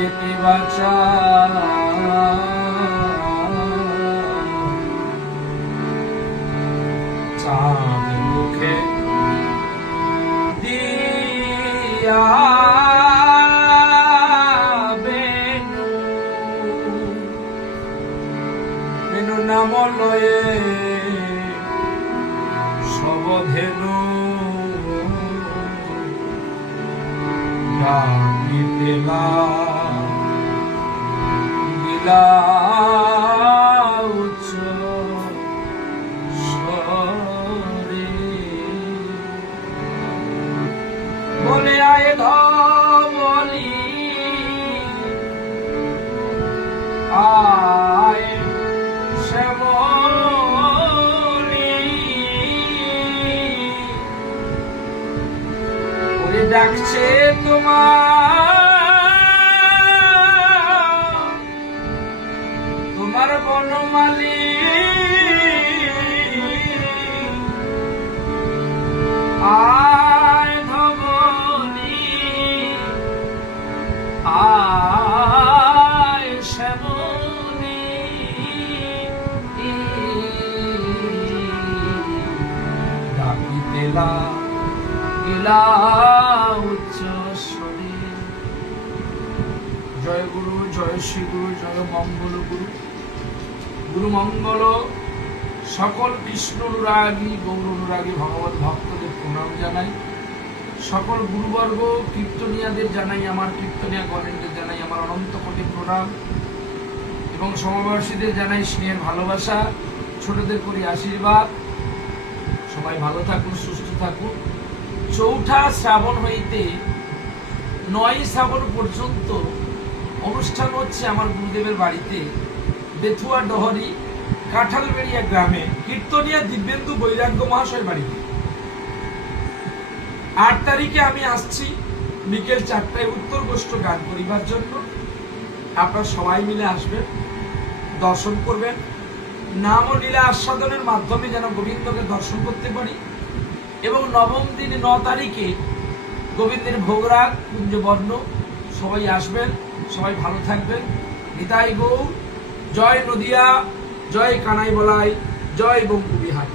যেতে বাঁচা চাঁদ মুখে দিয়া বেনু নাম লয়ে সবধেনু ডাকিতেলা গিলা উচ্চ স্বরে বলে আয় ধবলি আয় শ্যামলি ওরে ডাকছে তোমার বনমালী আয় ধবলি আয় শ্যামলি ডাকিতেলা গিলা উচ্চ স্বরে। জয় গুরু, জয় শ্রী গুরু, জয় মঙ্গল গুরু। গুরু মঙ্গল সকল কৃষ্ণ অনুরাগী গৌর অনুরাগী ভগবত ভক্তদের প্রণাম জানাই। সকল গুরুবর্গ কীর্তনিয়াদের জানাই আমার কীর্তনিয়া গণেনদের জানাই আমার অনন্ত কোটি প্রণাম এবং সমবয়সীদের জানাই স্নেহের ভালোবাসা, ছোটদের করি আশীর্বাদ। সবাই ভালো থাকুন, সুস্থ থাকুন। চৌঠা শ্রাবণ হইতে 9 শ্রাবণ পর্যন্ত অনুষ্ঠান হচ্ছে আমার গুরুদেবের বাড়িতে, বেথুয়া ডহরি কাঁঠালবেড়িয়া গ্রামে কীর্তনিয়া দিব্যেন্দু বৈরাগ্য মহাশয়ের বাড়িতে। 8 তারিখে আমি আসছি বিকেল 4টায় উত্তর গোষ্ঠ গান করিবার জন্য। আপনারা সবাই মিলে আসবেন, দর্শন করবেন। নাম ও লীলা আস্বাদনের মাধ্যমে যেন গোবিন্দকে দর্শন করতে পারি। এবং নবম দিনে 9 তারিখে গোবিন্দের ভোগরাগ কুঞ্জবর্ণ। সবাই আসবেন, সবাই ভালো থাকবেন। নিতাই গৌর। জয় নদিয়া, জয় কানাই বলাই, জয় বঙ্কুবিহারী।